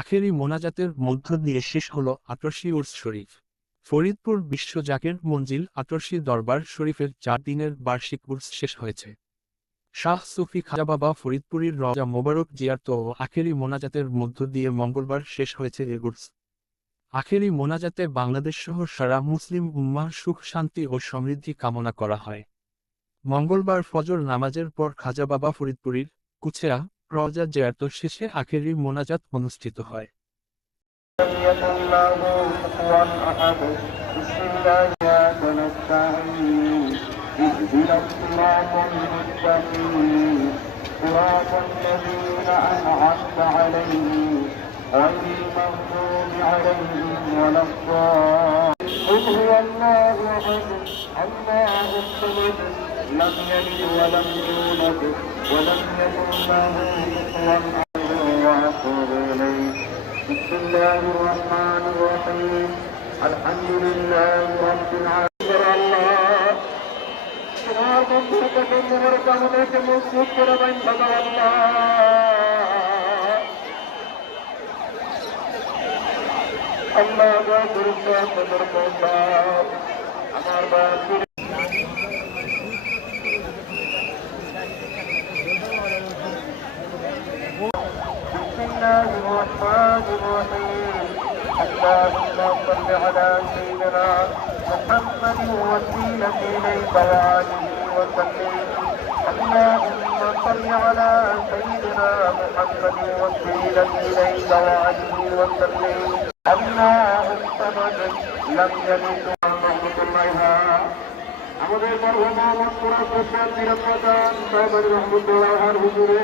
আখেরি মোনাজাতের মধ্য দিয়ে শেষ হল আটরশি উর্স শরীফ। ফরিদপুর বিশ্ব জাকের মঞ্জিল আটরশি দরবার শরীফের চার দিনের বার্ষিক উর্স শেষ হয়েছে। শাহ সুফি খাজা বাবা ফরিদপুরীর রজা মোবারক জিয়ার্ত ও আখেরি মোনাজাতের মধ্য দিয়ে মঙ্গলবার শেষ হয়েছে এ উর্স। আখেরি মোনাজাতে বাংলাদেশ সহ সারা মুসলিম উম্মাহ সুখ, শান্তি ও সমৃদ্ধি কামনা করা হয়। মঙ্গলবার ফজর নামাজের পর খাজা বাবা ফরিদপুরীর কুছেয়া রজা জেয়ার্ত শেষে আখেরি মোনাজাত অনুষ্ঠিত হয় لم يكن له كفوا احد بسم الله اياك نستعين اهدنا الصراط المستقيم صراط الذين انعمت عليهم غير المغضوب عليهم ولا الضالين قل هو الله احد الله الصمد لم يلد ولم يولد ولم يكن له كفوا احد واتوب إليه. بسم الله الرحمن الرحيم. الحمد لله رب العالمين. مسجد ربنا الله الله الله الرحمن الرحيم اللهم صل على سيدنا محمد وسيلة إليك وآله وسلم اللهم صل على سيدنا محمد وسيلة إليك وآله وسلم الله الصمد لم يلد ورحمة الله আমাদের মরহুমা মস্কুরা প্রসাদ নিরাপদান সাহেবের রহমতুল্লাহ হুজুরে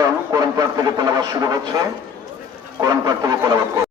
এখন কোরআন পাঠ থেকে তেলাবাদ শুরু হচ্ছে। কোরআন পাঠ থেকে তেলাবাদ